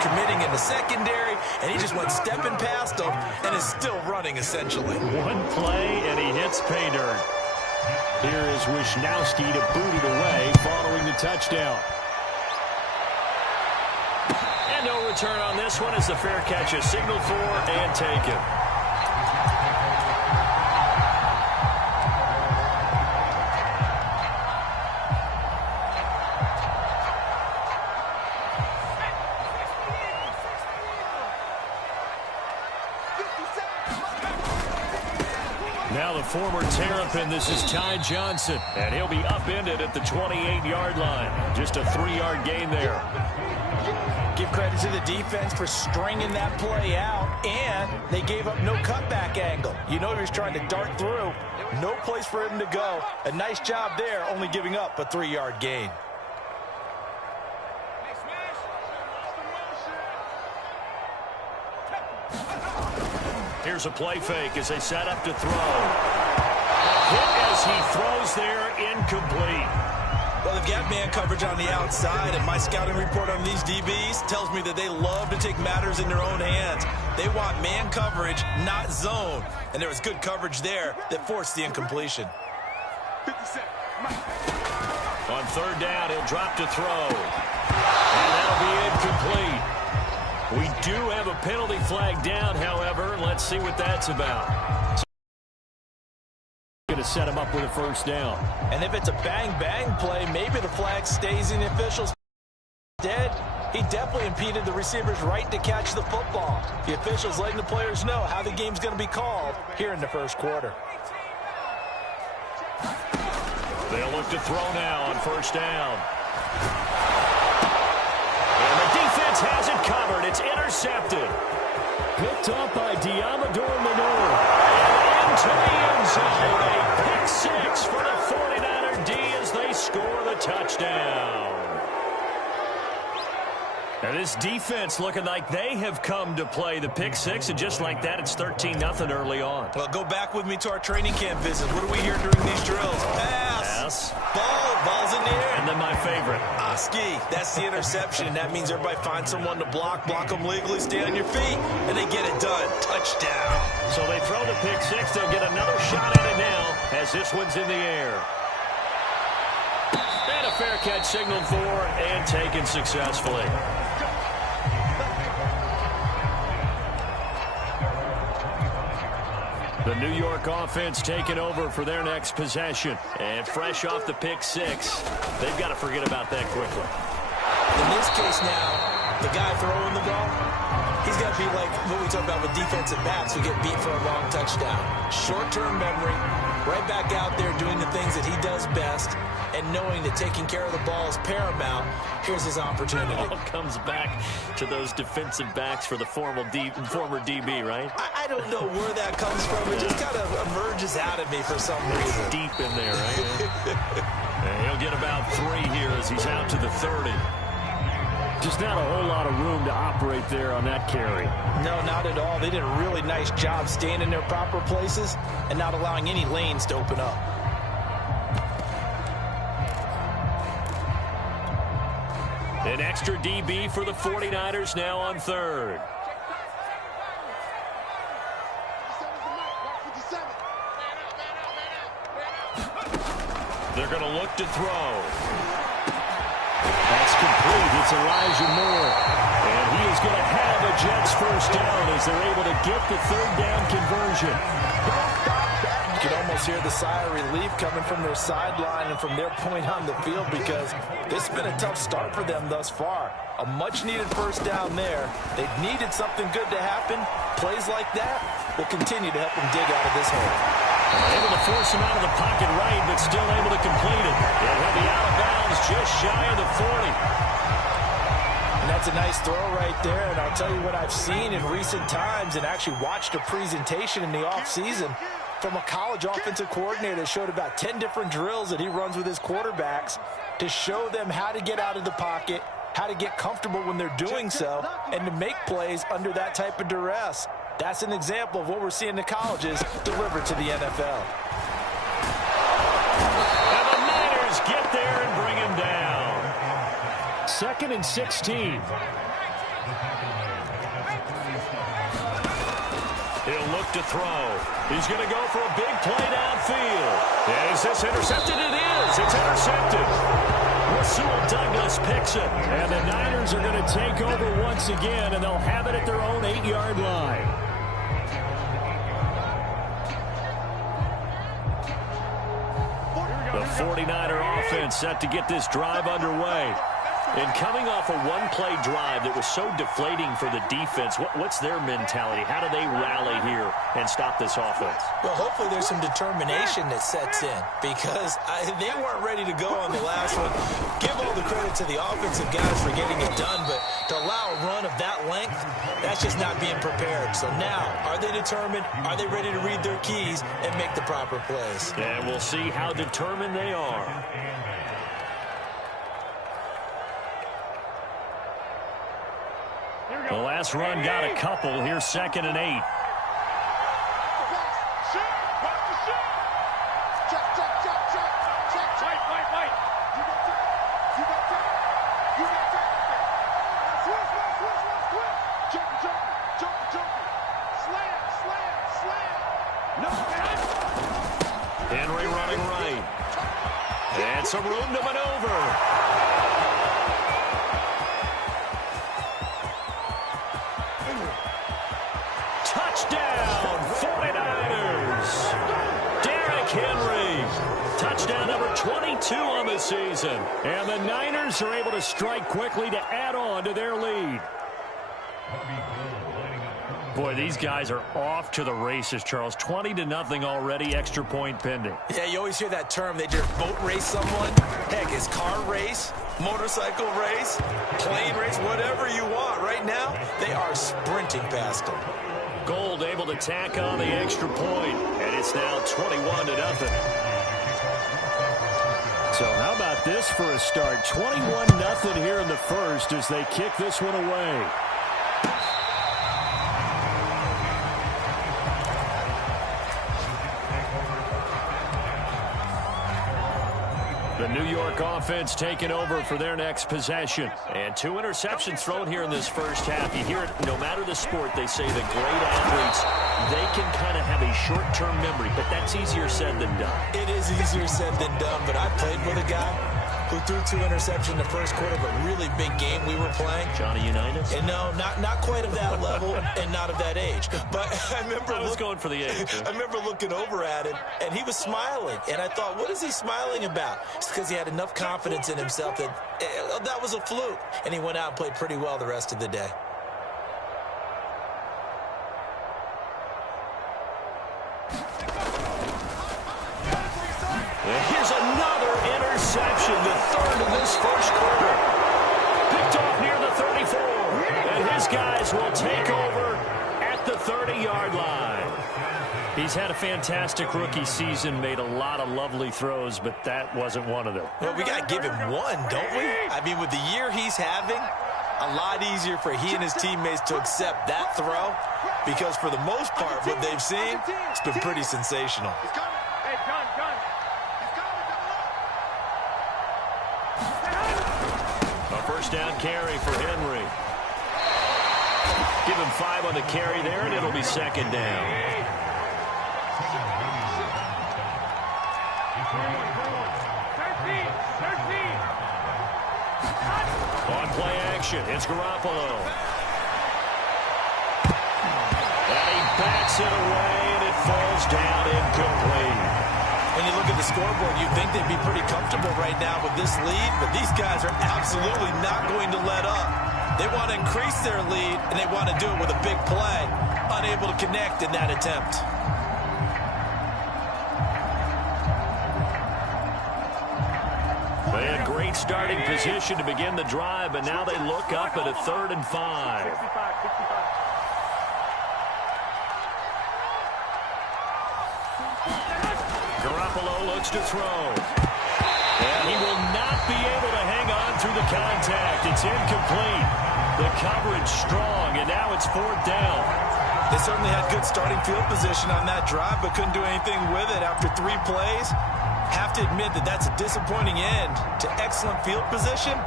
committing in the secondary, and he just went stepping past them and is still running, essentially. One play, and he hits pay dirt. Here is Wisnowski to boot it away following the touchdown. And no return on this one as the fair catch is signaled for and taken. Now the former Terrapin, this is Ty Johnson, and he'll be upended at the 28-yard line. Just a 3-yard gain there. Give credit to the defense for stringing that play out, and they gave up no cutback angle. You know he was trying to dart through. No place for him to go. A nice job there, only giving up a 3-yard gain. Here's a play fake as they set up to throw. Hit as he throws there, incomplete. Well, they've got man coverage on the outside, and my scouting report on these DBs tells me that they love to take matters in their own hands. They want man coverage, not zone. And there was good coverage there that forced the incompletion. On third down, he'll drop to throw. And that'll be incomplete. We do have a penalty flag down, however. Let's see what that's about. Going to set him up with a first down. And if it's a bang-bang play, maybe the flag stays in the officials' dead. He definitely impeded the receiver's right to catch the football. The officials letting the players know how the game's going to be called here in the first quarter. They'll look to throw now on first down. And the defense has it covered. It's intercepted. Picked up by Diamador Lenore. And into the end zone. A pick six for the 49er D as they score the touchdown. Now this defense looking like they have come to play the pick six, and just like that, it's 13-0 early on. Well, go back with me to our training camp visit. What do we hear during these drills? Pass. Ball's in the air. And then my favorite. Ski. That's the interception. That means everybody finds someone to block them legally, stay on your feet, and they get it done. Touchdown. So they throw the pick six. They'll get another shot at it now as this one's in the air. And a fair catch signaled for and taken successfully. The New York offense taking over for their next possession. And fresh off the pick six, they've got to forget about that quickly. In this case now, the guy throwing the ball, he's got to be like what we talk about with defensive backs who get beat for a long touchdown. Short-term memory, right back out there doing the things that he does best, and knowing that taking care of the ball is paramount. Here's his opportunity. It all comes back to those defensive backs for the former DB, right? I don't know where that comes from. It just kind of emerges out of me for some reason. Deep in there, right? And he'll get about 3 here as he's out to the 30. Just not a whole lot of room to operate there on that carry. No, not at all. They did a really nice job staying in their proper places and not allowing any lanes to open up. An extra DB for the 49ers now on third. They're going to look to throw. That's complete. It's Elijah Moore. And he is going to have a Jets first down as they're able to get the third down conversion. You can almost hear the sigh of relief coming from their sideline and from their point on the field, because this has been a tough start for them thus far. A much-needed first down there. They've needed something good to happen. Plays like that will continue to help them dig out of this hole. Able to force him out of the pocket right, but still able to complete it. And he'll be out of bounds just shy of the 40. And that's a nice throw right there. And I'll tell you what I've seen in recent times, and actually watched a presentation in the offseason from a college offensive coordinator that showed about 10 different drills that he runs with his quarterbacks to show them how to get out of the pocket, how to get comfortable when they're doing so, and to make plays under that type of duress. That's an example of what we're seeing the colleges deliver to the NFL. And the Niners get there and bring him down. 2nd and 16. He'll look to throw. He's going to go for a big play downfield. Is this intercepted? It is. It's intercepted. Rasul Douglas picks it. And the Niners are going to take over once again, and they'll have it at their own 8-yard line. The 49er offense set to get this drive underway. And coming off a one-play drive that was so deflating for the defense, what's their mentality? How do they rally here and stop this offense? Well, hopefully there's some determination that sets in because they weren't ready to go on the last one. Give all the credit to the offensive guys for getting it done, but to allow a run of that length, that's just not being prepared. So now, are they determined? Are they ready to read their keys and make the proper plays? And we'll see how determined they are. The last run got a couple. Here's 2nd and 8. Wait. You got that. Slam. Henry running right. And some room to maneuver. Touchdown, 49ers. Derrick Henry. Touchdown number 22 on the season. And the Niners are able to strike quickly to add on to their lead. Boy, these guys are off to the races, Charles. 20-0 already, extra point pending. Yeah, you always hear that term. They just boat race someone. Heck, it's car race, motorcycle race, plane race, whatever you want. Right now, they are sprinting past them. Gold able to tack on the extra point, and it's now 21-0. So how about this for a start? 21-0 here in the first as they kick this one away. The New York offense taking over for their next possession. And 2 interceptions thrown here in this first half. You hear it, no matter the sport, they say the great athletes, they can kind of have a short-term memory, but that's easier said than done. It is easier said than done, but I played with a guy who threw 2 interceptions in the first quarter of a really big game we were playing. Johnny Unitas? And no, not quite of that level and not of that age. But I remember I was going for the age. I remember looking over at him, and he was smiling. And I thought, what is he smiling about? It's because he had enough confidence in himself that that was a fluke. And he went out and played pretty well the rest of the day. Here's another interception, the 3rd of this first quarter. Picked off near the 34. And his guys will take over at the 30-yard line. He's had a fantastic rookie season, made a lot of lovely throws, but that wasn't one of them. Well, we got to give him one, don't we? I mean, with the year he's having, a lot easier for he and his teammates to accept that throw because for the most part, what they've seen, it's been pretty sensational. A first down carry for Henry. Give him 5 on the carry there, and it'll be 2nd down. On play action, it's Garoppolo. And he bats it away, and it falls down incomplete. When you look at the scoreboard, you'd think they'd be pretty comfortable right now with this lead, but these guys are absolutely not going to let up. They want to increase their lead, and they want to do it with a big play. Unable to connect in that attempt. They had great starting position to begin the drive, but now they look up at a 3rd and 5. Garoppolo looks to throw. And he will not be able to hang on through the contact. It's incomplete. The coverage strong, and now it's 4th down. They certainly had good starting field position on that drive, but couldn't do anything with it after 3 plays. Have to admit that that's a disappointing end to excellent field position.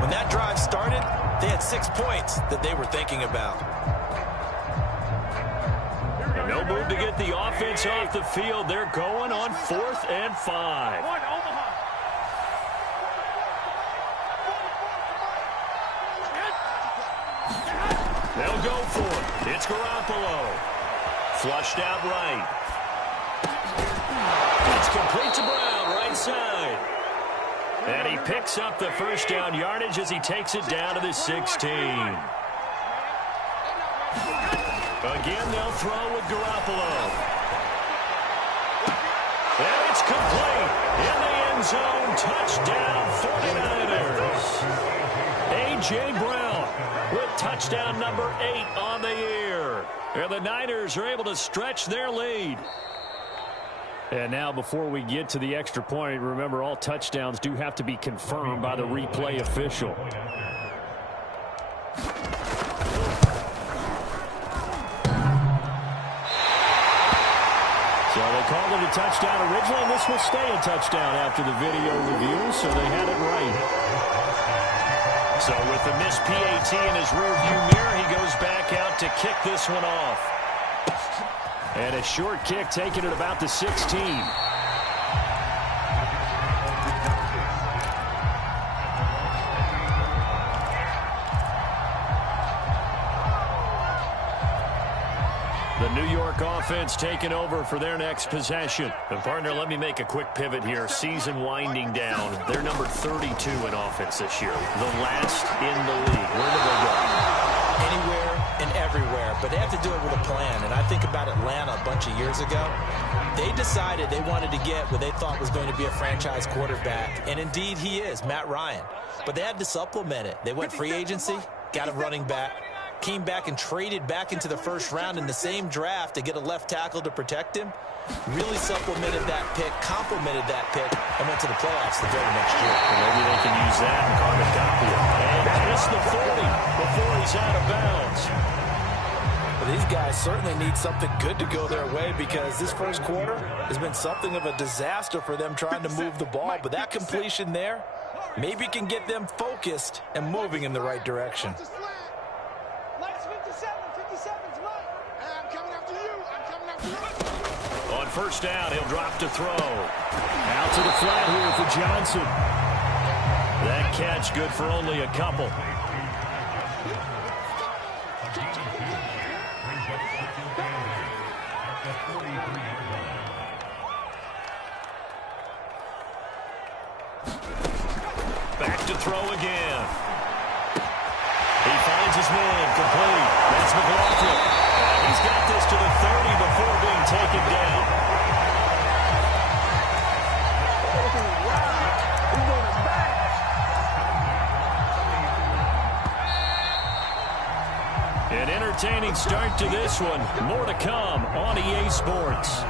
When that drive started, They had 6 points that they were thinking about. No move to get the offense off the field. They're going on 4th and 5. They'll go for it. It's Garoppolo. Flushed out right. It's complete to Brown, right side. And he picks up the first down yardage as he takes it down to the 16. Again, they'll throw with Garoppolo. And it's complete. In the end zone, touchdown 49ers. A.J. Brown with touchdown number 8 on the year. And the Niners are able to stretch their lead. And now before we get to the extra point, remember all touchdowns do have to be confirmed by the replay official. So they called it a touchdown originally, and this will stay a touchdown after the video review, so they had it right. So with the missed PAT in his rearview mirror, he goes back out to kick this one off. And a short kick taken at about the 16. The New York offense taking over for their next possession. And partner, let me make a quick pivot here. Season winding down. They're number 32 in offense this year. The last in the league. Where do they go? Anywhere and everywhere, but they have to do it with a plan. And I think about Atlanta a bunch of years ago. They decided they wanted to get what they thought was going to be a franchise quarterback, and indeed he is, Matt Ryan. But they had to supplement it. They went free agency, got a running back, came back and traded back into the first round in the same draft to get a left tackle to protect him, really supplemented that pick, complemented that pick, and went to the playoffs the very next year. Well, maybe they can use that and carve a copy of it. And missed the 40 before he's out of bounds. Well, these guys certainly need something good to go their way because this first quarter has been something of a disaster for them trying to move the ball. But that completion there maybe can get them focused and moving in the right direction. On first down, he'll drop to throw. Out to the flat here for Johnson. That catch good for only a couple. Back to throw again. He finds his man complete. That's McLaughlin. He's got this to the 30 before being taken down. An entertaining start to this one. More to come on EA Sports.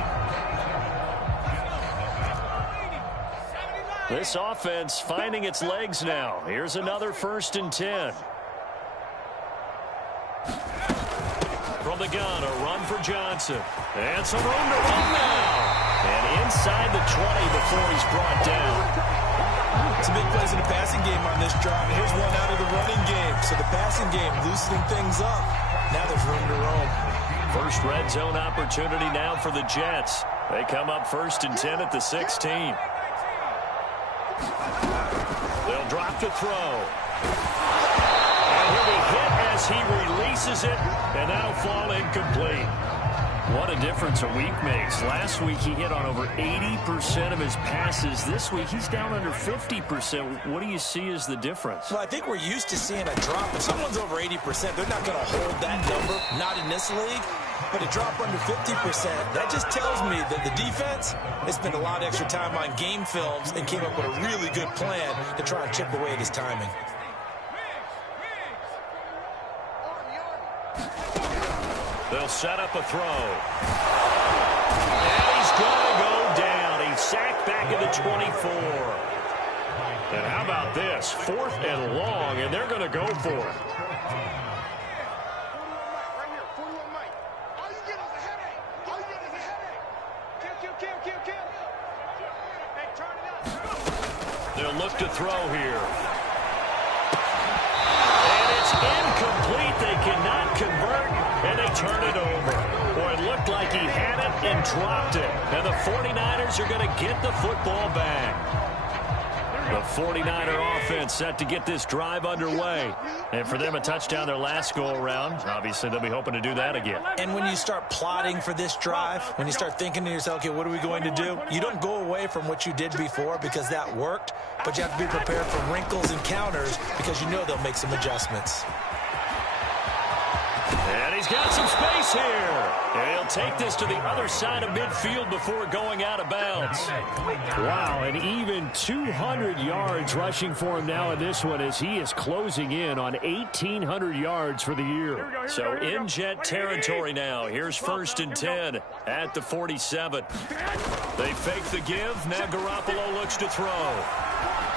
This offense finding its legs now. Here's another 1st and 10. From the gun, a run for Johnson. And some room to run now. And inside the 20 before he's brought down. Some big plays in the passing game on this drive. Here's one out of the running game. So the passing game loosening things up. Now there's room to roam. First red zone opportunity now for the Jets. They come up 1st and 10 at the 16. They'll drop to throw. And he'll be hit as he releases it, and that'll fall incomplete. What a difference a week makes. Last week he hit on over 80% of his passes. This week he's down under 50%. What do you see as the difference? Well, I think we're used to seeing a drop. If someone's over 80%, they're not going to hold that number, not in this league. But a drop under 50%, that just tells me that the defense has spent a lot of extra time on game films and came up with a really good plan to try and chip away at his timing. They'll set up a throw. And he's going to go down. He's sacked back at the 24. And how about this? 4th and long, and they're going to go for it. They'll look to throw here. And 49er offense set to get this drive underway. And for them, a touchdown their last go-around. Obviously, they'll be hoping to do that again. And when you start plotting for this drive, when you start thinking to yourself, okay, what are we going to do? You don't go away from what you did before because that worked, but you have to be prepared for wrinkles and counters because you know they'll make some adjustments. And he's got some space here. And he'll take this to the other side of midfield before going out of bounds. Wow, and even 200 yards rushing for him now in this one as he is closing in on 1,800 yards for the year. So in jet territory now. Here's 1st and 10 at the 47. They fake the give. Now Garoppolo looks to throw.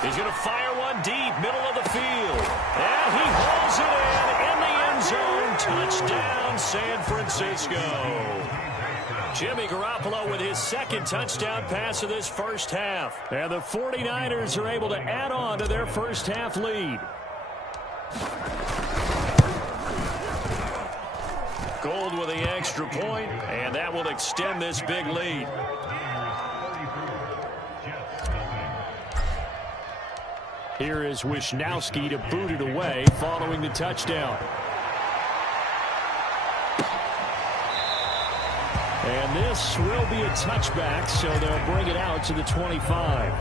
He's going to fire one deep, middle of the field. And he hauls it in the end zone. Touchdown, San Francisco. Jimmy Garoppolo with his second touchdown pass of this first half. And the 49ers are able to add on to their first half lead. Gold with the extra point, and that will extend this big lead. Here is Wisnowski to boot it away following the touchdown. And this will be a touchback, so they'll bring it out to the 25.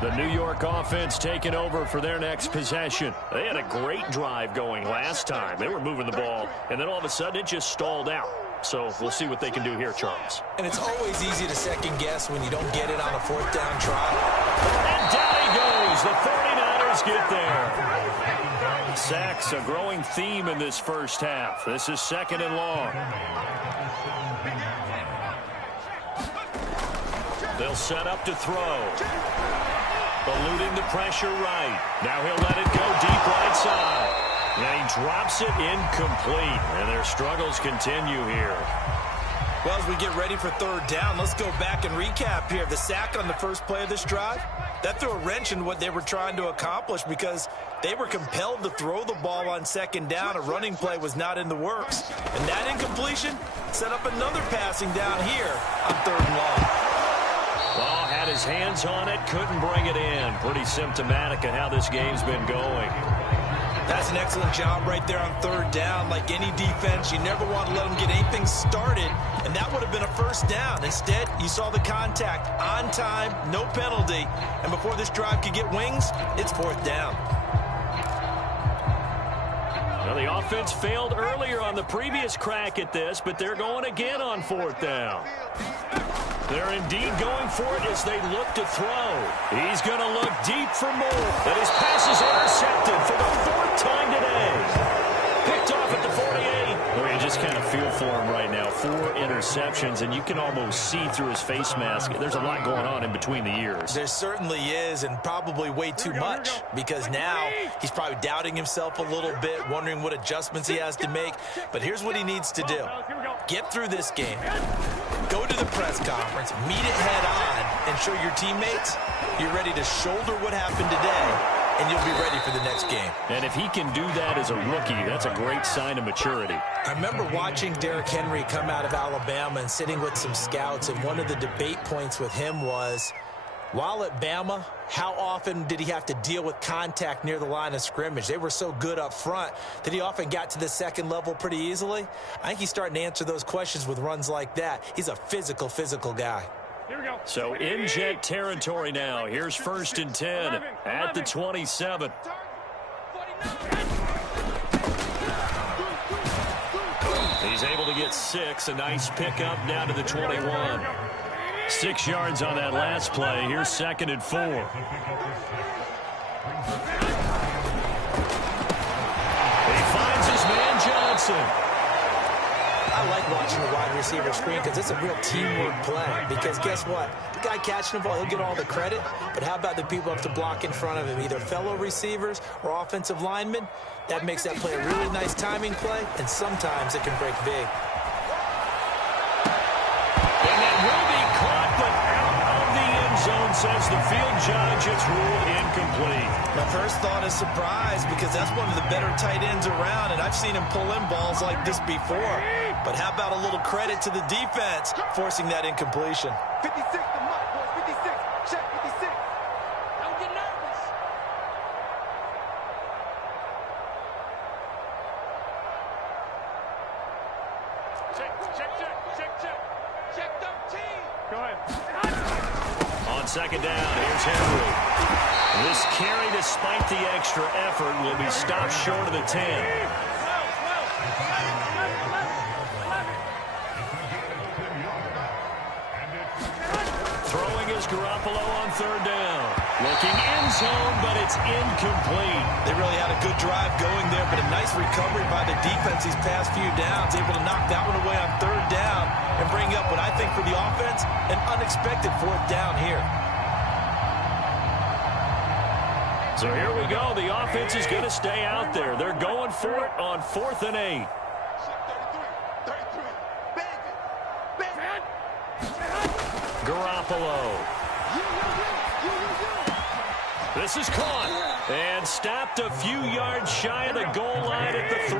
The New York offense taking over for their next possession. They had a great drive going last time. They were moving the ball, and then all of a sudden it just stalled out. So we'll see what they can do here, Charles. And it's always easy to second guess when you don't get it on a 4th down try. And down he goes. The 49ers get there. Sacks, a growing theme in this first half. This is 2nd and long. They'll set up to throw. Eluding the pressure right. Now he'll let it go deep right side. And he drops it incomplete. And their struggles continue here. Well, as we get ready for 3rd down, let's go back and recap here. The sack on the first play of this drive, that threw a wrench in what they were trying to accomplish because they were compelled to throw the ball on 2nd down. A running play was not in the works. And that incompletion set up another passing down here on 3rd and long. Ball had his hands on it, couldn't bring it in. Pretty symptomatic of how this game's been going. That's an excellent job right there on 3rd down. Like any defense, you never want to let them get anything started, and that would have been a 1st down. Instead, you saw the contact on time, no penalty, and before this drive could get wings, it's 4th down. Well, the offense failed earlier on the previous crack at this, but they're going again on 4th down. They're indeed going for it as they look to throw. He's going to look deep for more. And his pass is intercepted for the 4th time today. Picked off at the 48. Well, you just kind of feel for him right now. 4 interceptions, and you can almost see through his face mask. There's a lot going on in between the ears. There certainly is, and probably way too much, because now he's probably doubting himself a little bit, wondering what adjustments he has to make. But here's what he needs to do. Get through this game. Go to the press conference, meet it head on, and show your teammates you're ready to shoulder what happened today, and you'll be ready for the next game. And if he can do that as a rookie, that's a great sign of maturity. I remember watching Derrick Henry come out of Alabama and sitting with some scouts, and one of the debate points with him was, while at Bama, how often did he have to deal with contact near the line of scrimmage? They were so good up front that he often got to the 2nd level pretty easily. I think he's starting to answer those questions with runs like that. He's a physical guy. Here we go. So in jet territory now. Here's 1st and 10 at the 27. He's able to get 6. A nice pickup down to the 21. 6 yards on that last play. Here's 2nd and 4. He finds his man Johnson. I like watching the wide receiver screen because it's a real teamwork play. Because guess what? The guy catching the ball, he'll get all the credit. But how about the people who have to block in front of him, either fellow receivers or offensive linemen? That makes that play a really nice timing play, and sometimes it can break big. And that will be caught, but out of the end zone, says the field judge. It's ruled incomplete. My first thought is surprise, because that's one of the better tight ends around, and I've seen him pull in balls like this before. But how about a little credit to the defense forcing that incompletion? 56, the mark, boys. 56. Check 56. Don't get nervous. Check 13. Go ahead. On second down, here's Henry. This carry, despite the extra effort, will be stopped short of the 10. Throwing is Garoppolo on third down. Looking end zone, but it's incomplete. They really had a good drive going there, but a nice recovery by the defense these past few downs, able to knock that one away on third down and bring up what I think for the offense, an unexpected fourth down here. So here we go. The offense is going to stay out there. They're going for it on 4th and 8. Garoppolo. This is caught and stopped a few yards shy of the goal line at the 3.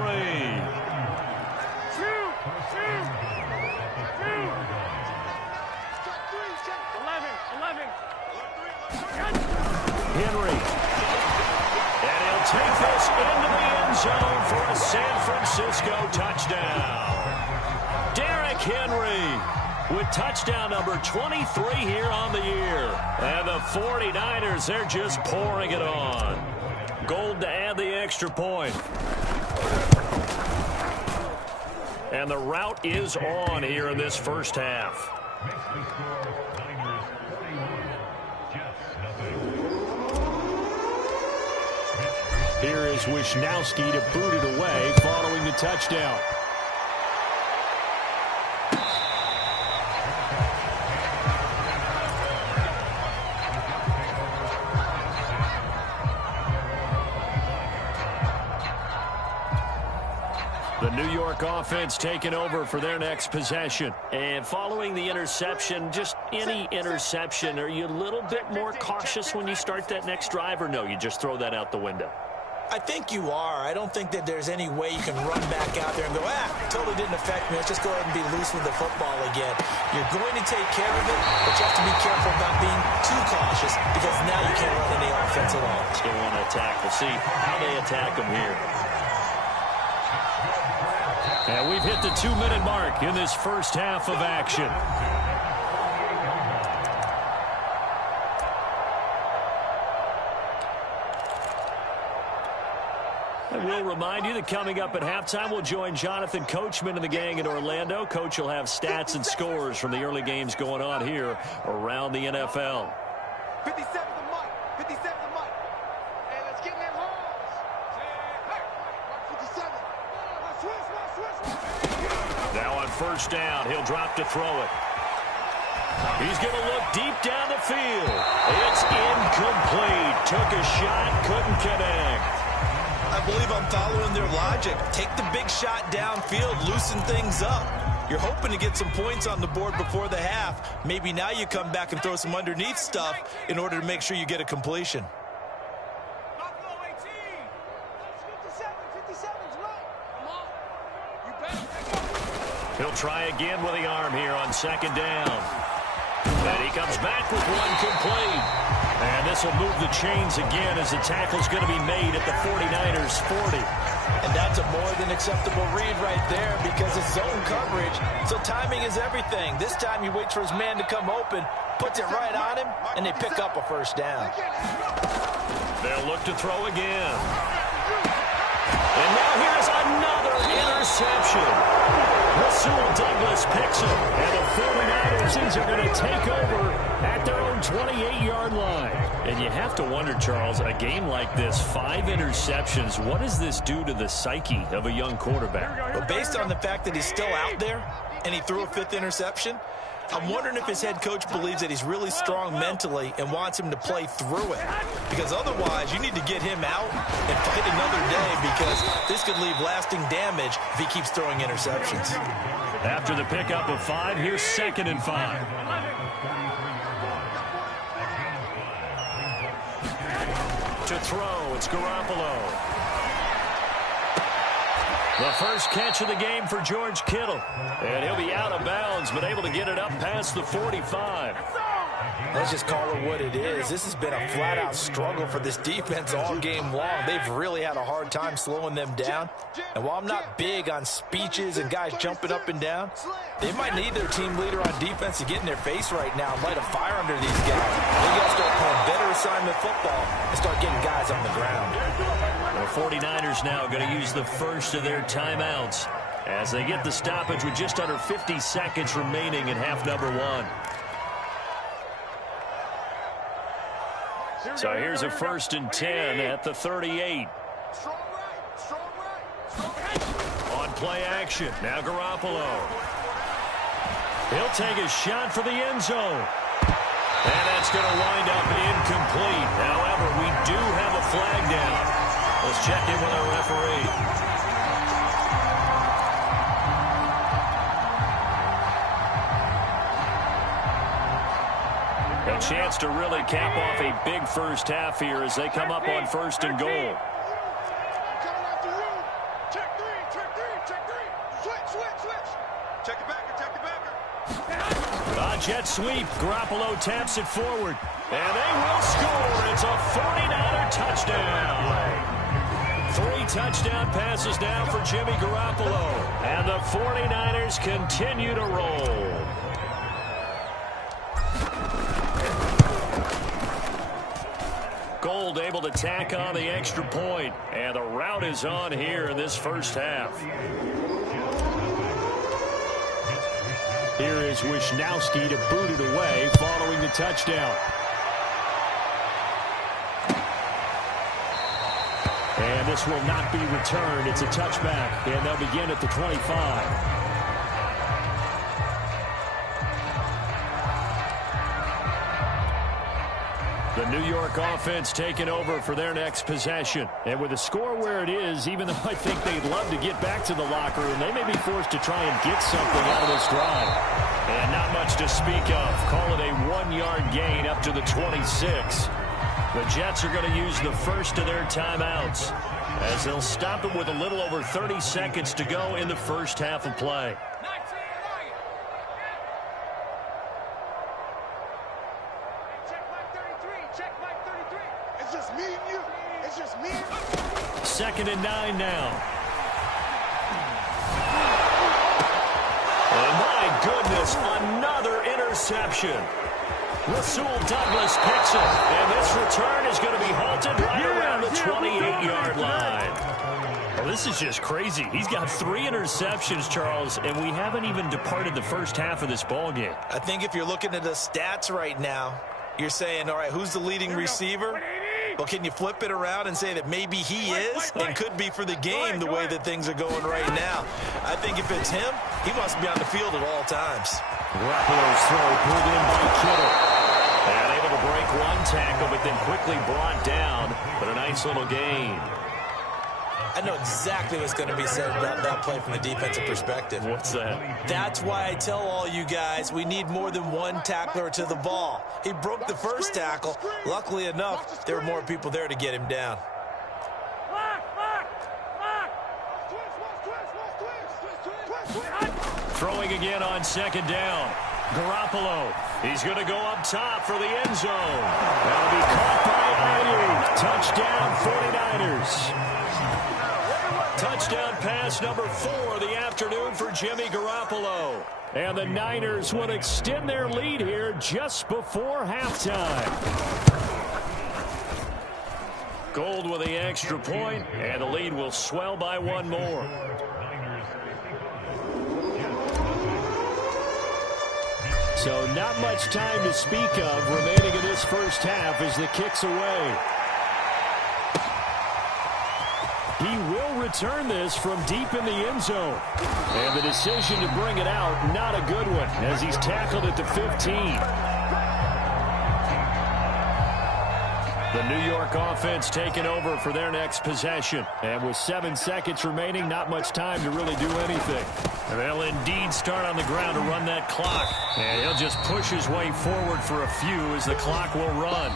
Henry. And he'll take this into the end zone for a San Francisco touchdown. Derrick Henry with touchdown number 23 here on the year. And the 49ers, they're just pouring it on. Gold to add the extra point. And the route is on here in this first half. Here is Wisnowski to boot it away following the touchdown. The New York offense taking over for their next possession. And following the interception, just any interception, are you a little bit more cautious when you start that next drive, or no, you just throw that out the window? I think you are. I don't think that there's any way you can run back out there and go, totally didn't affect me. Let's just go ahead and be loose with the football again. You're going to take care of it, but you have to be careful about being too cautious because now you can't run any offense at all. Still want to attack. We'll see how they attack them here. And we've hit the 2-minute mark in this first half of action. And we'll remind you that coming up at halftime, we'll join Jonathan Coachman and the gang in Orlando. Coach will have stats and scores from the early games going on here around the NFL. 57 the mark. 57 the mark. Hey, let's get in that hole. Hey, 57. Now on first down, he'll drop to throw it. He's going to look deep down the field. It's incomplete. Took a shot, couldn't connect. I believe I'm following their logic. Take the big shot downfield, loosen things up. You're hoping to get some points on the board before the half. Maybe now you come back and throw some underneath stuff in order to make sure you get a completion. He'll try again with the arm here on second down. And he comes back with one complete. And this will move the chains again as the tackle's going to be made at the 49ers 40. And that's a more than acceptable read right there because it's zone coverage, so timing is everything. This time he waits for his man to come open, puts it right on him, and they pick up a first down. They'll look to throw again. And now here's another interception. Rasul Douglas picks him, and the 49ers are going to take over at their own 28-yard line. And you have to wonder, Charles, a game like this, 5 interceptions, what does this do to the psyche of a young quarterback? But based on the fact that he's still out there and he threw a 5th interception, I'm wondering if his head coach believes that he's really strong mentally and wants him to play through it. Because otherwise, you need to get him out and fight another day because this could leave lasting damage if he keeps throwing interceptions. After the pickup of 5, here's 2nd and 5. To throw, it's Garoppolo. The first catch of the game for George Kittle. And he'll be out of bounds, but able to get it up past the 45. Let's just call it what it is. This has been a flat-out struggle for this defense all game long. They've really had a hard time slowing them down. And while I'm not big on speeches and guys jumping up and down, they might need their team leader on defense to get in their face right now and light a fire under these guys. They got to start playing better assignment football and start getting guys on the ground. The 49ers now going to use the first of their timeouts as they get the stoppage with just under 50 seconds remaining in half number 1. So here's a 1st and 10 at the 38. On play action, now Garoppolo. He'll take a shot for the end zone. And that's going to wind up incomplete. However, we do have a flag down. Let's check in with our referee. A chance to really cap off a big first half here as they come up on 1st and goal. Jet sweep. Garoppolo taps it forward. And they will score. It's a 49er touchdown. 3 touchdown passes now for Jimmy Garoppolo. And the 49ers continue to roll. Gold able to tack on the extra point. And the route is on here in this first half. Here is Wisnowski to boot it away following the touchdown. And this will not be returned. It's a touchback, and they'll begin at the 25. The New York offense taking over for their next possession. And with the score where it is, even though I think they'd love to get back to the locker room, they may be forced to try and get something out of this drive. And not much to speak of. Call it a 1-yard gain up to the 26. The Jets are going to use the first of their timeouts as they'll stop it with a little over 30 seconds to go in the first half of play. Second and 9 now. And my goodness, another interception. Rasul Douglas picks it, and this return is going to be halted right around the 28-yard line. Well, this is just crazy. He's got 3 interceptions, Charles, and we haven't even departed the first half of this ballgame. I think if you're looking at the stats right now, you're saying, all right, who's the leading receiver? Well, can you flip it around and say that maybe he is and could be for the game the way that things are going right now? I think if it's him, he must be on the field at all times. Garoppolo's throw pulled in by Kittle. And able to break one tackle, but then quickly brought down. But a nice little gain. I know exactly what's going to be said about that play from the defensive perspective. What's that? That's why I tell all you guys we need more than one tackler to the ball. He broke the first tackle. Luckily enough, there were more people there to get him down. Throwing again on second down. Garoppolo. He's going to go up top for the end zone. That'll be caught by Ayuk. Touchdown 49ers. Touchdown pass number 4 of the afternoon for Jimmy Garoppolo. And the Niners would extend their lead here just before halftime. Gold with the extra point, and the lead will swell by 1 more. So not much time to speak of remaining in this first half as the kick's away. He will return this from deep in the end zone. And the decision to bring it out, not a good one, as he's tackled at the 15. The New York offense taking over for their next possession. And with 7 seconds remaining, not much time to really do anything. They'll indeed start on the ground to run that clock. And he'll just push his way forward for a few as the clock will run.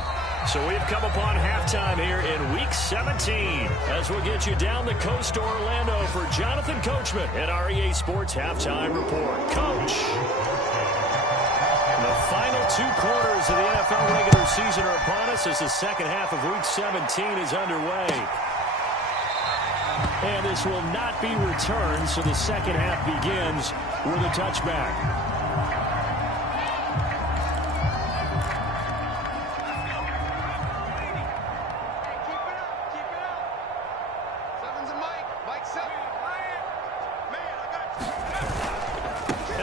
So we've come upon halftime here in Week 17 as we'll get you down the coast to Orlando for Jonathan Coachman at our EA Sports Halftime Report. Coach, the final 2 quarters of the NFL regular season are upon us as the second half of Week 17 is underway. And this will not be returned, so the second half begins with a touchback.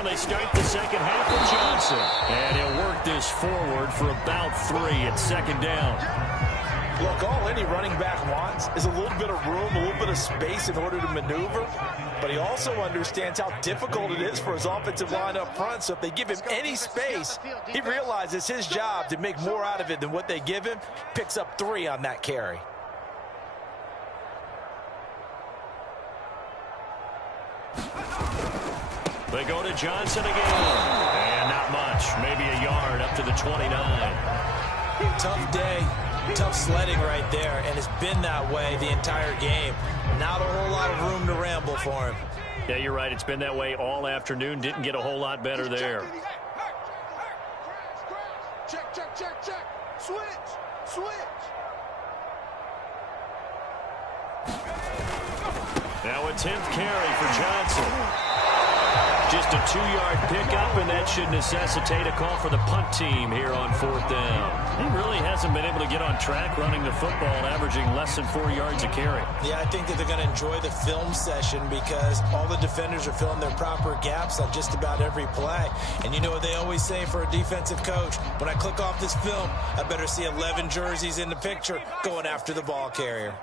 They start the second half with Johnson. And he'll work this forward for about 3 at second down. Look, all any running back wants is a little bit of room, a little bit of space in order to maneuver. But he also understands how difficult it is for his offensive line up front. So if they give him any space, he realizes his job to make more out of it than what they give him. Picks up 3 on that carry. They go to Johnson again. And not much. Maybe a yard up to the 29. Tough day. Tough sledding right there. And it's been that way the entire game. Not a whole lot of room to ramble for him. Yeah, you're right. It's been that way all afternoon. Didn't get a whole lot better there. Check, check, check, check. Switch, switch. Now a 10th carry for Johnson. Just a 2-yard pickup, and that should necessitate a call for the punt team here on 4th down. He really hasn't been able to get on track running the football, averaging less than 4 yards a carry. Yeah, I think that they're going to enjoy the film session because all the defenders are filling their proper gaps on just about every play. And you know what they always say for a defensive coach? When I click off this film, I better see 11 jerseys in the picture going after the ball carrier.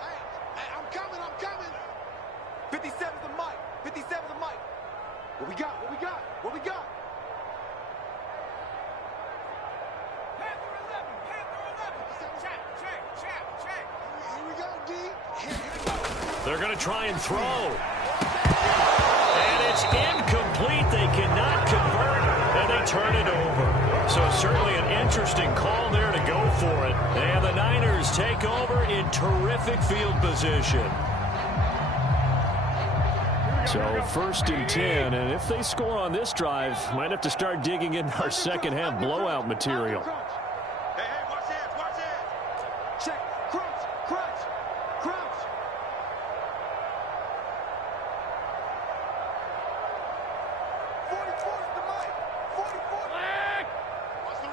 Hey, I'm coming, I'm coming. 57's the mic, 57's the mic. What we got? What we got? What we got? Panther 11. Check. Here we go, D. Here we go. They're going to try and throw. And it's incomplete. They cannot convert, and they turn it over. So certainly an interesting call there to go for it. And the Niners take over in terrific field position. So 1st and 10, and if they score on this drive, might have to start digging in our second half blowout material. Hey, watch this. Check, crunch. 44's the mic, 44. Watch the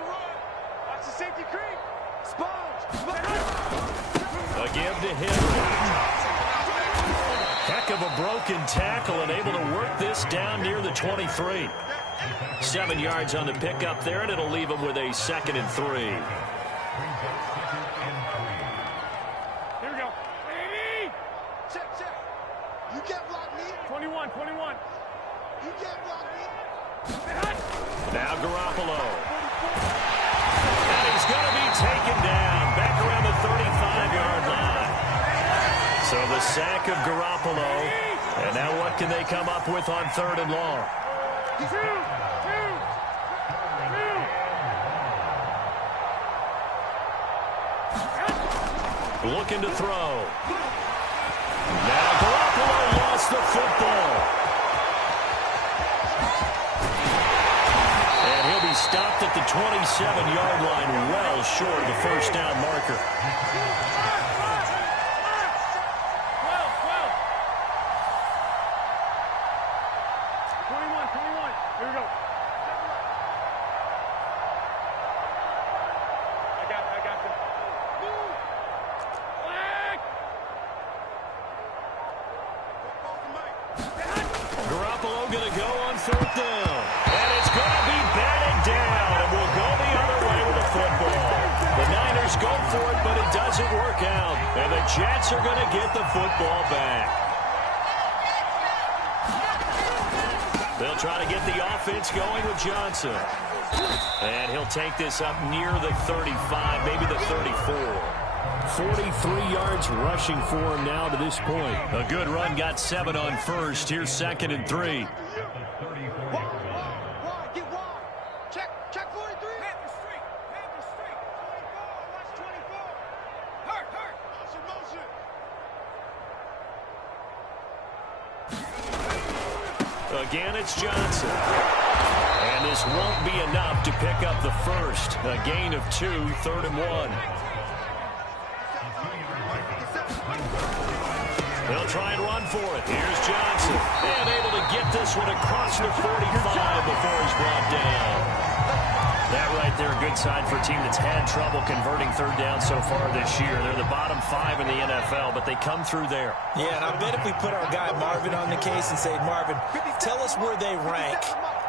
run. Watch the safety creep. Sponge. A give to Henry. Heck of a broken tackle and able to work this down near the 23. 7 yards on the pickup there, and it'll leave him with a 2nd and 3. Here we go. Check. You can't block me. 21. You can't block me. Now Garoppolo. And he's going to be taken down back around the 35-yard line. So the sack of Garoppolo. And now what can they come up with on 3rd and long? Looking to throw. Now Garoppolo lost the football. And he'll be stopped at the 27-yard line, well short of the 1st down marker. 21. Here we go. I got you. Garoppolo going to go on 3rd down. And it's going to be batted down, and we'll go the other way with the football. The Niners go for it, but it doesn't work out. And the Jets are going to get the football back. They'll try to get the offense going with Johnson. And he'll take this up near the 35, maybe the 34. 43 yards rushing for him now to this point. A good run, got 7 on 1st. Here's 2nd and 3. Wide, get wide. Check 43. Panther straight. Again, it's Johnson. And this won't be enough to pick up the first. A gain of 2, 3rd and 1. They'll try and run for it. Here's Johnson. And able to get this one across the 45 before he's brought down. That right there, a good sign for a team that's had trouble converting 3rd down so far this year. They're the bottom 5 in the NFL, but they come through there. Yeah, and I bet if we put our guy Marvin on the case and say, Marvin, tell us where they rank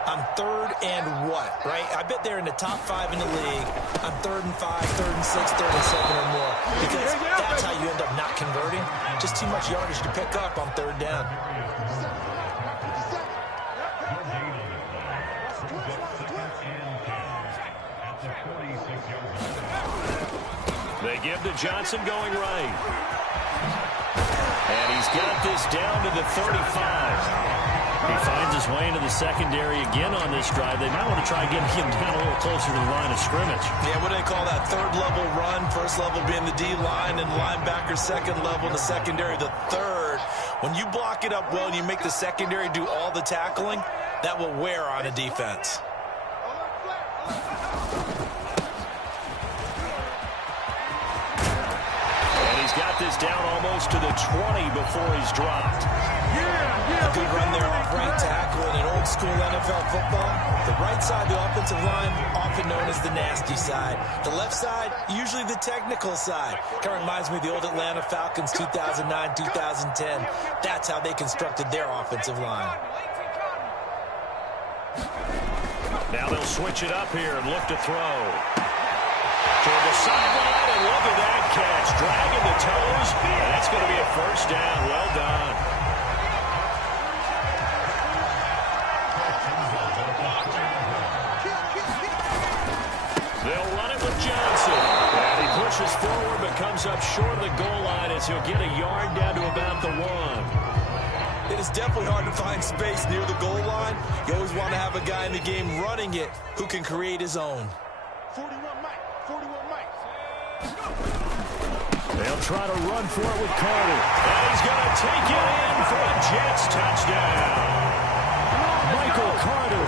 on 3rd and what, right? I bet they're in the top 5 in the league on 3rd and 5, 3rd and 6, 3rd and 7 or more. Because that's how you end up not converting. Just too much yardage to pick up on 3rd down. They give to Johnson going right. And he's got this down to the 35. He finds his way into the secondary again on this drive. They might want to try getting him down a little closer to the line of scrimmage. Yeah, what do they call that? 3rd level run. 1st level being the D-line and linebacker. 2nd level, the secondary, the 3rd. When you block it up well and you make the secondary do all the tackling, that will wear on a defense. Got this down almost to the 20 before he's dropped. A good run there off right tackle in an old school NFL football. The right side, the offensive line, often known as the nasty side. The left side, usually the technical side. Kind of reminds me of the old Atlanta Falcons 2009, 2010. That's how they constructed their offensive line. Now they'll switch it up here and look to throw. Toward the sideline, and look at that catch. Dragging the toes. And that's going to be a 1st down. Well done. They'll run it with Johnson. And he pushes forward but comes up short of the goal line as he'll get a yard down to about the 1. It is definitely hard to find space near the goal line. You always want to have a guy in the game running it who can create his own. 41 Mike. 41 Mike. They'll try to run for it with Carter. And he's going to take it in for a Jets touchdown. Michael Carter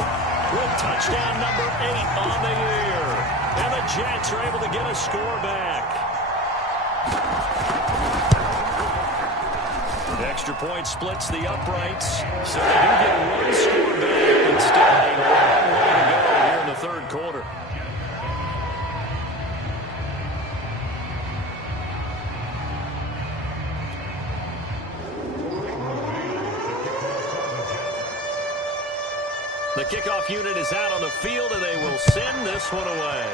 with touchdown number 8 on the year. And the Jets are able to get a score back. The extra point splits the uprights. So they do get one score back and still a long way to go here in the 3rd quarter. The kickoff unit is out on the field, and they will send this one away.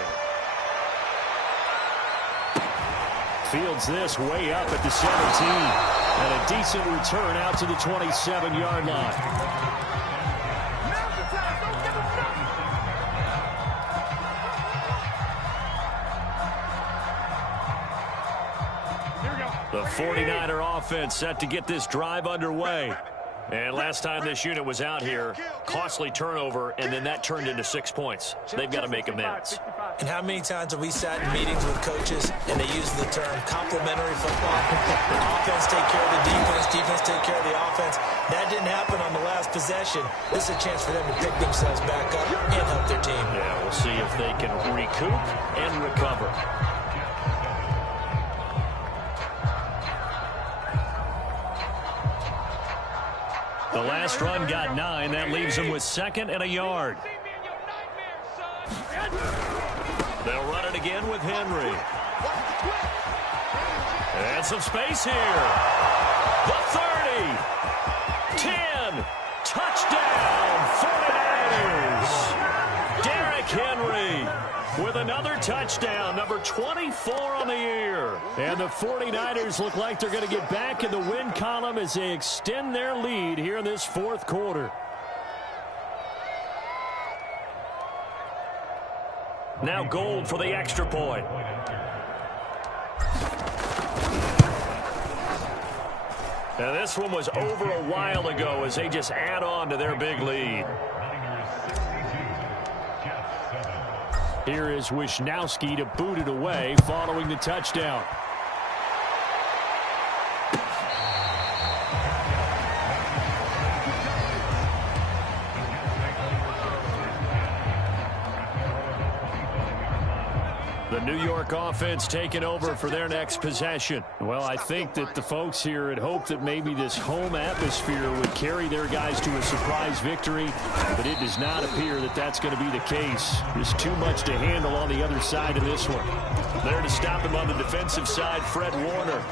Fields this way up at the 17. And a decent return out to the 27-yard line. The 49er offense set to get this drive underway. And last time this unit was out here, costly turnover, and then that turned into 6 points. They've got to make amends. And how many times have we sat in meetings with coaches and they use the term complementary football? Offense take care of the defense, defense take care of the offense. That didn't happen on the last possession. This is a chance for them to pick themselves back up and help their team. Yeah, we'll see if they can recoup and recover. The last run got 9. That leaves them with 2nd and a yard. They'll run it again with Henry. And some space here. The 30. 10. Touchdown, 49ers. Derrick Henry with another touchdown, number 24 on the year. And the 49ers look like they're going to get back in the win column as they extend their lead here in this 4th quarter. Now Gold for the extra point. Now this one was over a while ago as they just add on to their big lead. Here is Wisnowski to boot it away following the touchdown. New York offense taking over for their next possession. Well, I think that the folks here had hoped that maybe this home atmosphere would carry their guys to a surprise victory, but it does not appear that that's going to be the case. There's too much to handle on the other side of this one. There to stop him on the defensive side, Fred Warner.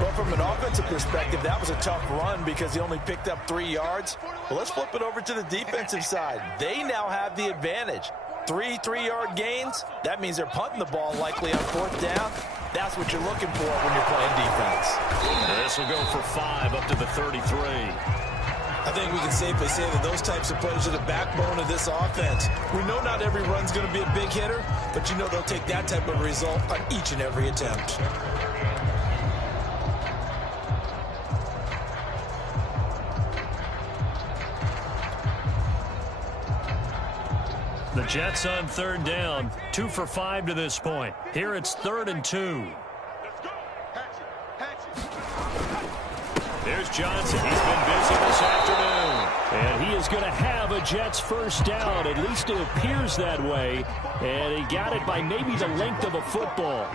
Well, from an offensive perspective, that was a tough run because he only picked up 3 yards. Well, let's flip it over to the defensive side. They now have the advantage. 3 3-yard gains, that means they're punting the ball likely on 4th down. That's what you're looking for when you're playing defense. This will go for 5 up to the 33. I think we can safely say that those types of plays are the backbone of this offense. We know not every run's going to be a big hitter, but you know they'll take that type of result on each and every attempt. The Jets on 3rd down, 2 for 5 to this point. Here it's 3rd and 2. There's Johnson. He's been busy this afternoon. And he is going to have a Jets first down. At least it appears that way. And he got it by maybe the length of a football.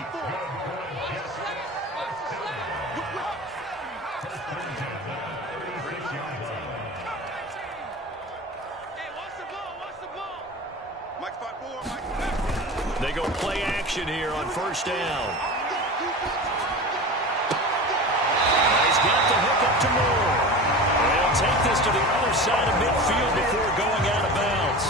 They go play action here on 1st down. He's got the hook up to Moore. They'll take this to the other side of midfield before going out of bounds.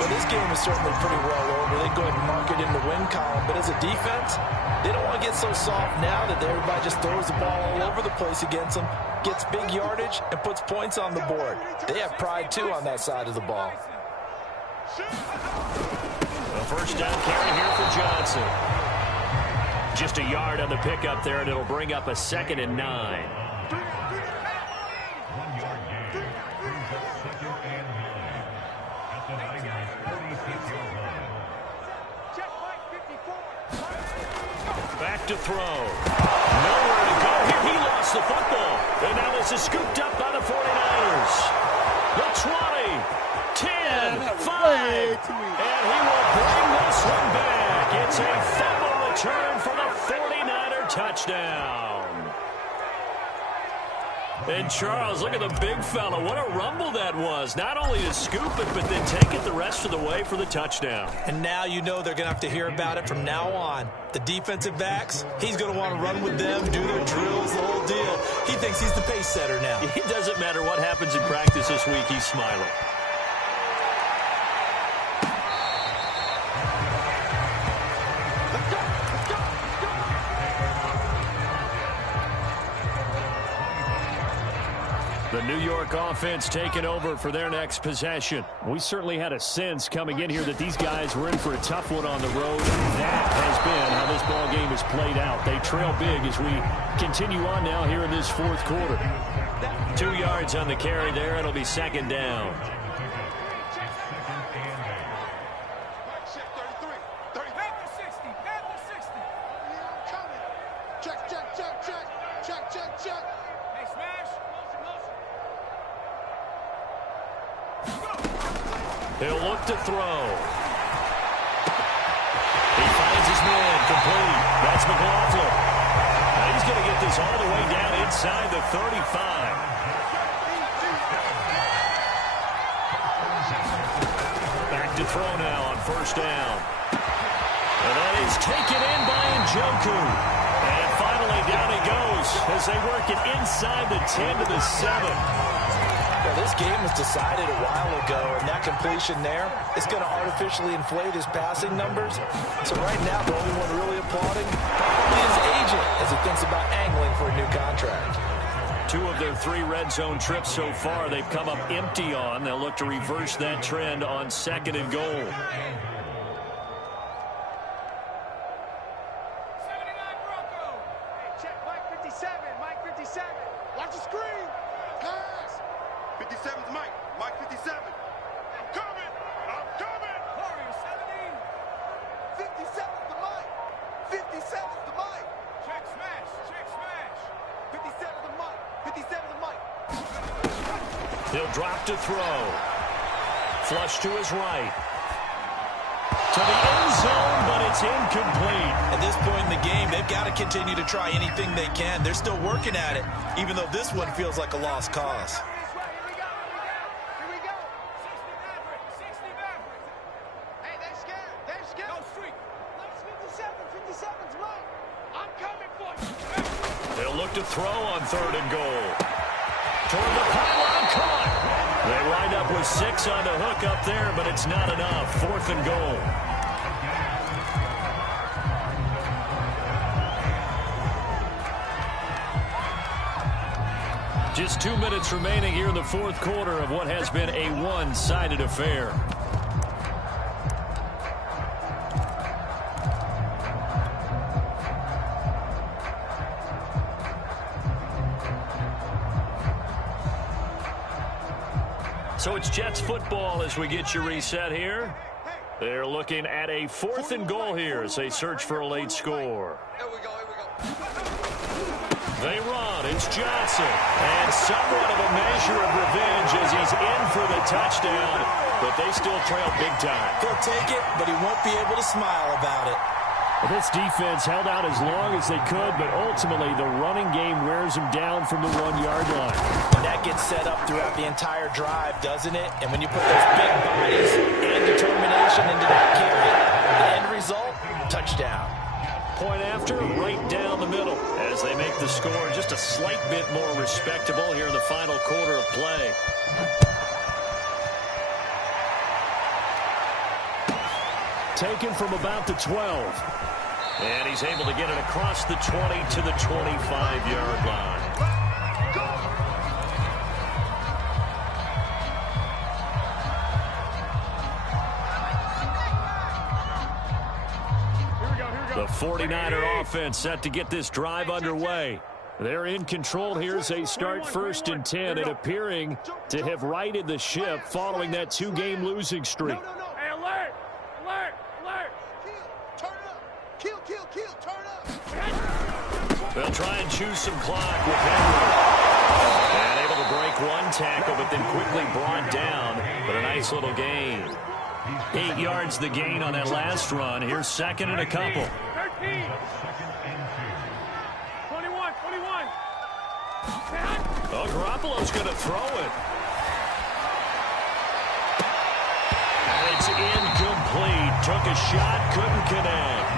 Well, this game is certainly pretty well over. They go ahead and mark it in the win column. But as a defense, they don't want to get so soft now that everybody just throws the ball all over the place against them, gets big yardage, and puts points on the board. They have pride, too, on that side of the ball. A 1st down carry here for Johnson. Just a yard on the pickup there, and it'll bring up a 2nd and 9. Back to throw. Nowhere to go here. He lost the football. And now this is scooped up by the 49ers. The 20, 10, 5. And he will bring this one back. It's a fumble return for the 49er touchdown. And Charles, look at the big fella. What a rumble that was. Not only to scoop it, but then take it the rest of the way for the touchdown. And now you know they're going to have to hear about it from now on. The defensive backs, he's going to want to run with them, do their drills, the whole deal. He thinks he's the pace setter now. It doesn't matter what happens in practice this week, he's smiling. The New York offense taking over for their next possession. We certainly had a sense coming in here that these guys were in for a tough one on the road. That has been how this ball game has played out. They trail big as we continue on now here in this 4th quarter. 2 yards on the carry there. It'll be 2nd down. He'll look to throw. He finds his man complete. That's McLaughlin. Now he's going to get this all the way down inside the 35. Back to throw now on 1st down. And that is taken in by Njoku. And finally down he goes as they work it inside the 10 to the 7. Well, this game was decided a while ago, and that completion there is going to artificially inflate his passing numbers. So right now, the only one really applauding probably his agent as he thinks about angling for a new contract. 2 of their 3 red zone trips so far, they've come up empty on. They'll look to reverse that trend on 2nd and goal. Check Mike 57, Mike 57. Watch the screen. Pass. 57's Mike. Mike 57. I'm coming. I'm coming. Warrior 70. 57's the Mike. 57's the Mike. Check smash. Check smash. 57's the Mike. 57's the Mike. He'll drop to throw. Flush to his right. To the end zone, but It's incomplete. At this point in the game, they've got to continue to try anything they can. They're still working at it, even though this one feels like a lost cause. They'll look to throw on 3rd and goal. Toward the pylon, caught. They wind up with 6 on the hook up there, but it's not enough. 4th and goal. Just 2 minutes remaining here in the 4th quarter of what has been a one-sided affair. So it's Jets football as we get you reset here. They're looking at a 4th and goal here as they search for a late score. Here we go. They run. It's Johnson. And somewhat of a measure of revenge as he's in for the touchdown. But they still trail big time. He'll take it, but he won't be able to smile about it. Well, this defense held out as long as they could, but ultimately the running game wears them down from the 1-yard line. And that gets set up throughout the entire drive, doesn't it? And when you put those big bodies and determination into that carry, the end result, touchdown. Point after, right down the middle as they make the score just a slight bit more respectable here in the final quarter of play. Taken from about the 12. And he's able to get it across the 20 to the 25-yard line. The 49er offense set to get this drive underway. They're in control here as they start 1st and 10 and appearing to have righted the ship following that 2-game losing streak. Hey, alert! Turn up! Kill, turn up! They'll try and choose some clock with Henry. And able to break one tackle, but then quickly brought down. But a nice little gain. 8 yards the gain on that last run. Here's 2nd and a couple. 13. 21. Oh, Garoppolo's going to throw it. And it's incomplete. Took a shot, couldn't connect.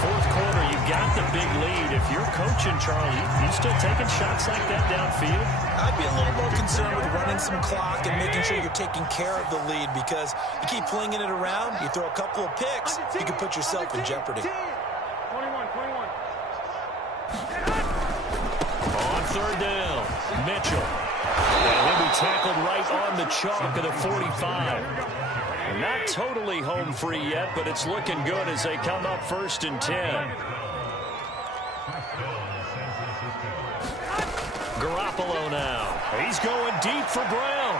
4th quarter, you got the big lead. If you're coaching, Charlie, you still taking shots like that downfield? I'd be a little more concerned with running some clock and making sure you're taking care of the lead, because you keep flinging it around, you throw a couple of picks, you can put yourself in jeopardy. 21. On 3rd down, Mitchell. And he'll be tackled right on the chalk of the 45. Not totally home free yet, but it's looking good as they come up 1st and 10. Garoppolo now. He's going deep for Brown.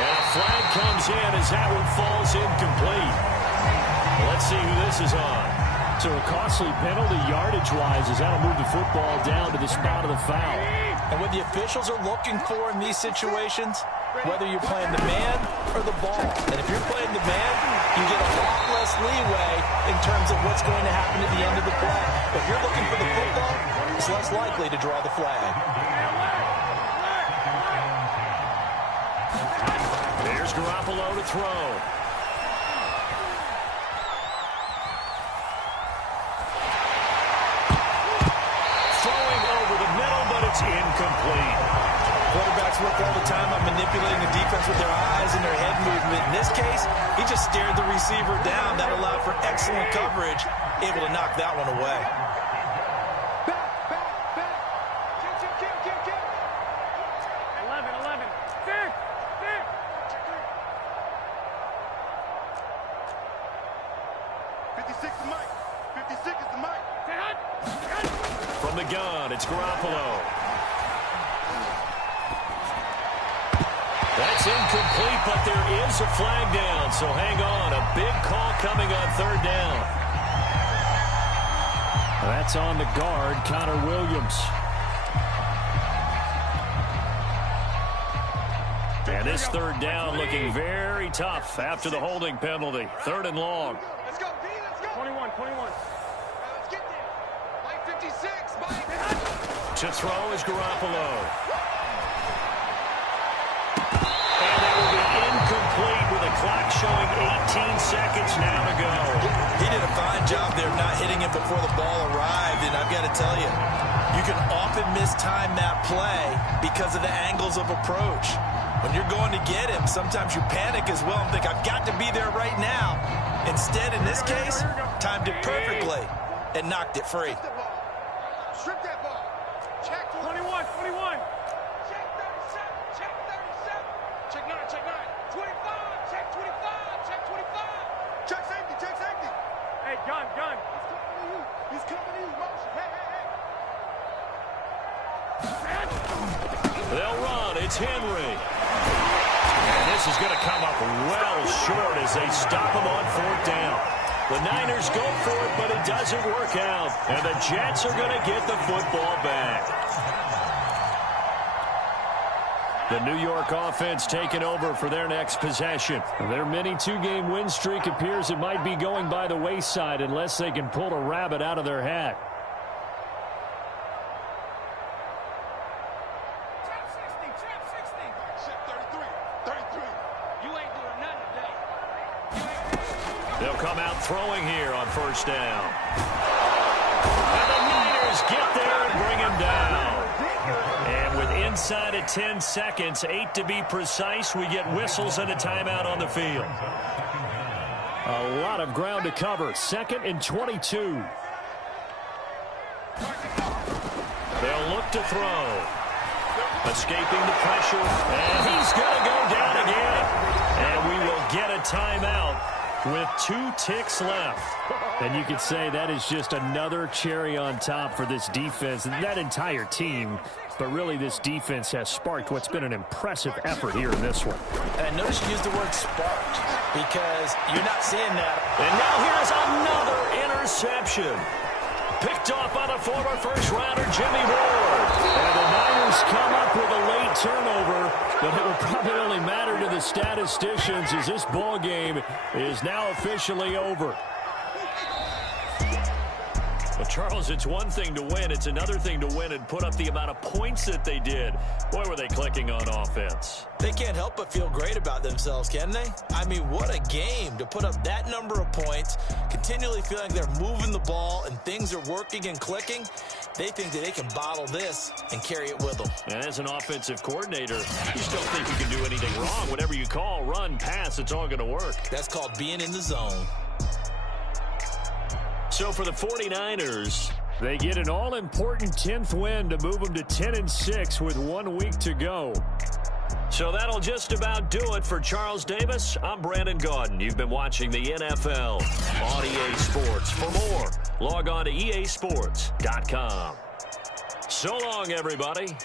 And a flag comes in as that one falls incomplete. Let's see who this is on. So a costly penalty yardage-wise as that'll move the football down to the spot of the foul. And what the officials are looking for in these situations, whether you're playing the man or the ball. And if you're playing the man, you get a lot less leeway in terms of what's going to happen at the end of the play. But if you're looking for the football, it's less likely to draw the flag. There's Garoppolo to throw. Throwing over the middle, but it's incomplete. Quarterbacks work all the time on manipulating the defense with their eyes and their head movement. In this case, he just stared the receiver down. That allowed for excellent coverage, able to knock that one away. From the gun, it's Garoppolo. That's incomplete, but there is a flag down, so hang on. A big call coming on 3rd down. That's on the guard, Connor Williams. And this 3rd down looking very tough after the holding penalty. 3rd and long. Let's go, D, let's go. 21. Let's get there. Mike 56. Mike. To throw is Garoppolo. And that will be incomplete with the clock showing 18 seconds now to go. He did a fine job there not hitting him before the ball arrived, and I've got to tell you, you can often mistime that play because of the angles of approach. When you're going to get him, sometimes you panic as well and think, I've got to be there right now. Instead, in this case, timed it perfectly and knocked it free. Strip that ball. Check 21. Check 37. Check 37. Check 9. 25. Check 25. Check 25. Check safety. Hey, gun. He's coming to you. Motion. Hey. They'll run. It's Henry. And this is going to come up well short as they stop him on 4th down. The Niners go for it, but it doesn't work out. And the Jets are going to get the football back. The New York offense taking over for their next possession. Their mini 2-game win streak appears it might be going by the wayside unless they can pull a rabbit out of their hat. They'll come out throwing here on 1st down. And the Niners get there and bring him down. And with inside of 10 seconds, 8 to be precise, we get whistles and a timeout on the field. A lot of ground to cover. 2nd and 22. They'll look to throw. Escaping the pressure. And he's going to go down again. And we will get a timeout with 2 ticks left. And you could say that is just another cherry on top for this defense and that entire team. But really, this defense has sparked what's been an impressive effort here in this one. And notice you use the word sparked because you're not seeing that. And now here's another interception. Picked off by the former first-rounder, Jimmy Ward. And the Niners come up with a late turnover, but it will probably only matter to the statisticians as this ball game is now officially over. Well, Charles, it's one thing to win. It's another thing to win and put up the amount of points that they did. Boy, were they clicking on offense. They can't help but feel great about themselves, can they? I mean, what a game to put up that number of points, continually feeling they're moving the ball and things are working and clicking. They think that they can bottle this and carry it with them. And as an offensive coordinator, you just don't think you can do anything wrong. Whatever you call, run, pass, it's all going to work. That's called being in the zone. So for the 49ers, they get an all-important 10th win to move them to 10-6 with 1 week to go. So that'll just about do it for Charles Davis. I'm Brandon Gaudin. You've been watching the NFL on EA Sports. For more, log on to easports.com. So long, everybody.